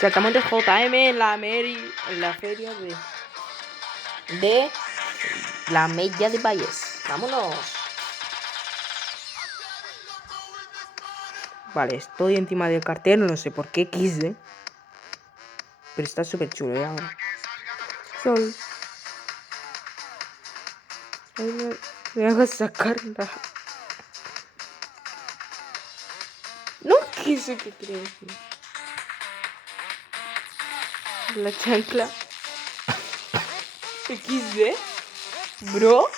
Saltamontes JM en la feria de la Mella de Valles. Vámonos. Vale, estoy encima del cartel, no sé por qué quise. Pero está súper chulo, ¿eh? Ahora. Sol. Me hago sacarla. No quise que creo que. La chancla. XD. Bro.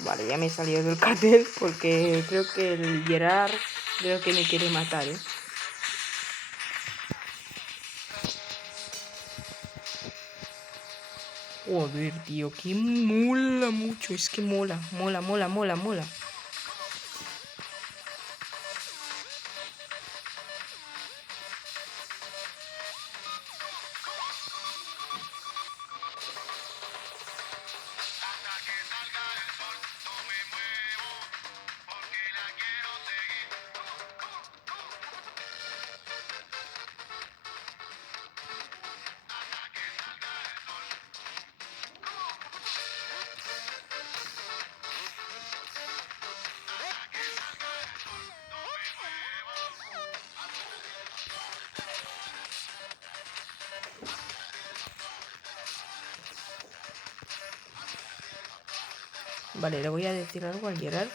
Vale, ya me he salido del cartel porque creo que el Gerard creo que me quiere matar, ¿eh? Joder, tío, que mola mucho. Es que mola. Vale, le voy a decir algo al Gerard.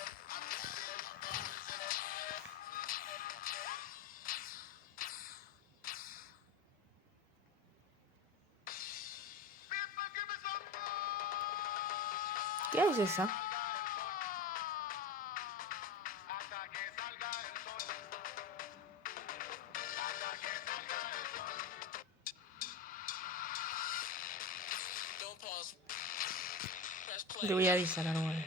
¿Qué es esa? Le voy a avisar algo a él.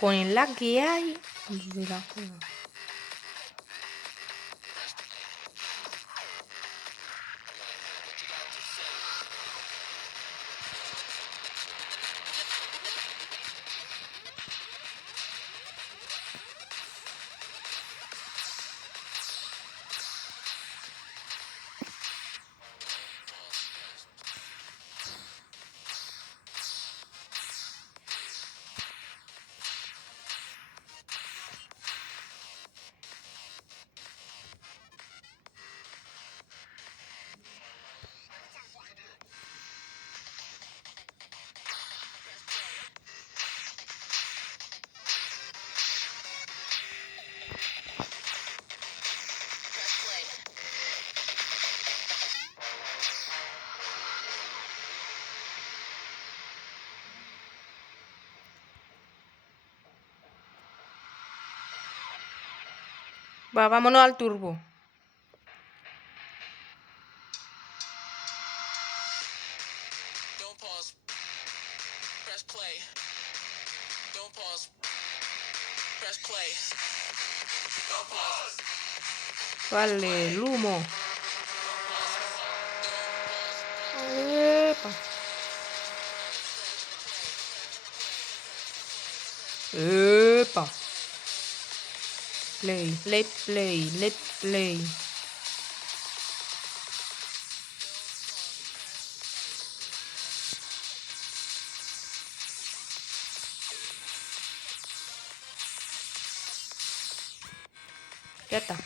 Con el lag que hay de la juega. Va, vámonos al turbo. Vale, el humo. Epa. Epa. Let's play. Ya está.